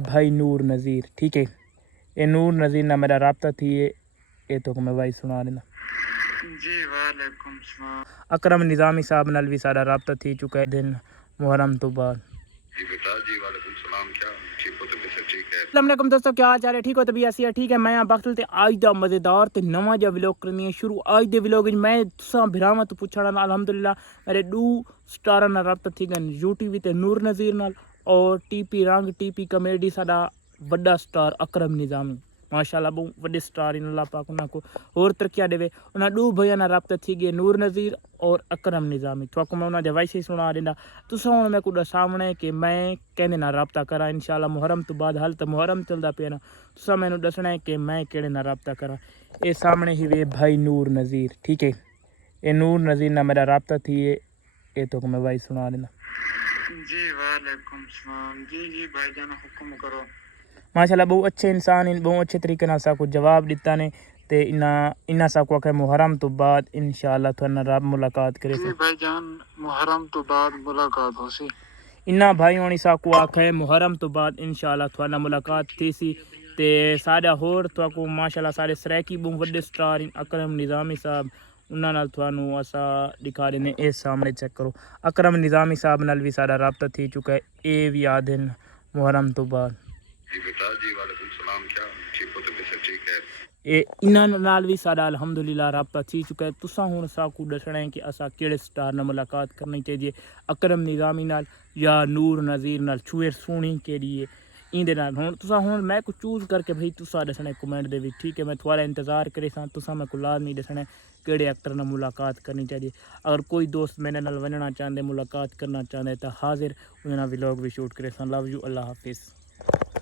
भाई नूर नज़ीर, ठीक है। ये नूर नज़ीर ना मेरा रब्ता थी, ये तो मैं भाई सुना देना जी। वालेकुम सलाम। अकरम निज़ामी साहब नाल भी सारा रब्ता थी चुका है दिन मुहर्रम तो बाद। जी बेटा जी, वालेकुम सलाम। क्या ठीक हो? तबीयत सब ठीक है? अस्सलाम वालेकुम दोस्तों, क्या हाल चाल है? ठीक हो? तबीयत ऐसी है? ठीक है। मैं यहाँ बख्तल ते आज दा मज़ेदार ते नवा जा व्लॉग करनी है शुरू। आज दे व्लॉग मैं तुसां भिरावां तो पुछड़ा नाल अल्हम्दुलिल्लाह मेरे 2 स्टारां नाल रब्ता थी गन यूटीवी ते नूर नज़ीर नाल और टीपी रंग टीपी कॉमेडी साडा वड्डा स्टार अकरम निज़ामी माशाअल्लाह बहुत वड्डे स्टार इन अल्लाह पाक उन्हां को होर तरक्कियां देवे। उन्हां 2 भैया नाल रब्ता थी गए नूर नज़ीर और अकरम निज़ामी। तुहाको मैं उन्हां दे वैसे ही सुना देंदा। तुसां हुण मैं कुड़ा सामने कि मैं कहने नाल रब्ता करा इंशाअल्लाह मुहर्रम तो बाद हल तो मुहर्रम चलदा पिया ना। तुसां मैनू दसना है कि मैं केड़े नाल रब्ता करा। ये सामने ही वे भाई नूर नज़ीर, ठीक है। ये नूर नज़ीर ना मेरा रब्ता थी, ये तो मैं भाई सुना देना। जी वालेकुम सलाम। जी जी भाईजान, हुक्म करो। माशाल्लाह बहुत अच्छे इंसान इन, बहुत अच्छे तरीके नाल साकू जवाब दिता ने ते इन्ना साकू आखे मुहर्रम तो बाद इंशाअल्लाह तुहाडे नाल रब मुलाकात करे। जी भाईजान, मुहर्रम तो बाद मुलाकात होसी। इन्ना भाई होनी साकू आखे मुहर्रम तो बाद इंशाअल्लाह तुहाडे नाल मुलाकात थी सी ते साडा होर तुहाको माशाअल्लाह सारे सराकी बहुत वड्डे स्टार इन अकरम निज़ामी साहब उन्हां नाल तुहानू असा दिखा देने। ए सामने चेक करो अकरम निज़ामी साहब नाल भी साडा रब्ता थी चुका है, ए भी आ दिन मुहर्रम तो बाद। जी बेटा जी, वालेकुम सलाम। क्या ठीक हो? तबीयत सब ठीक है? ए इन्हां नाल भी साडा अल्हम्दुलिल्लाह रब्ता थी चुका है। तुसां हुण साकू दसना है कि असा केड़े स्टार नाल मुलाकात करनी चाहिए, अकरम निज़ामी नाल या नूर नज़ीर नाल। छुए सोहनी केड़ी है इंदे नाल। हुण तुसां हुण मैं को चूज़ करके भाई तुसां दसना है कमेंट दे विच, ठीक है। मैं थुआड़ा इंतज़ार करे सां, तुसां मैं को लाजमी दसना है केड़े एक्टर नाल मुलाकात करनी चाहिए। अगर कोई दोस्त मेरे नाल वनना चाहते मुलाकात करना चाहते तो हाजिर उन्हें व्लॉग भी शूट करे सां। लव यू, अल्लाह हाफिज़।